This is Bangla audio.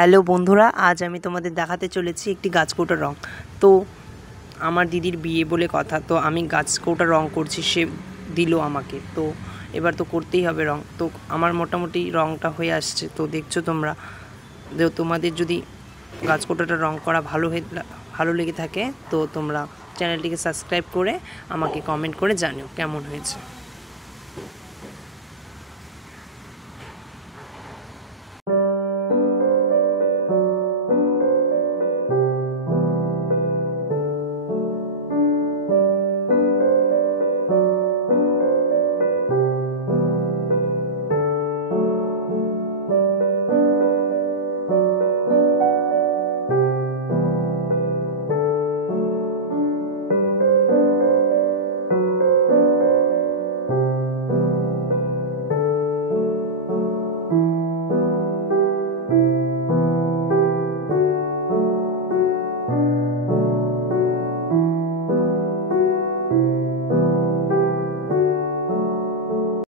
হ্যালো বন্ধুরা, আজ আমি তোমাদের দেখাতে চলেছি একটি গাছ কৌটার রং। তো আমার দিদির বিয়ে বলে কথা, তো আমি গাছ কৌটার রং করছি, সে দিল আমাকে। তো এবার তো করতেই হবে রং। তো আমার মোটামুটি রংটা হয়ে আসছে, তো দেখছো তোমরা। তোমাদের যদি গাছ কৌটাটা রং করা ভালো লেগে থাকে তো তোমরা চ্যানেলটিকে সাবস্ক্রাইব করে আমাকে কমেন্ট করে জানিও কেমন হয়েছে।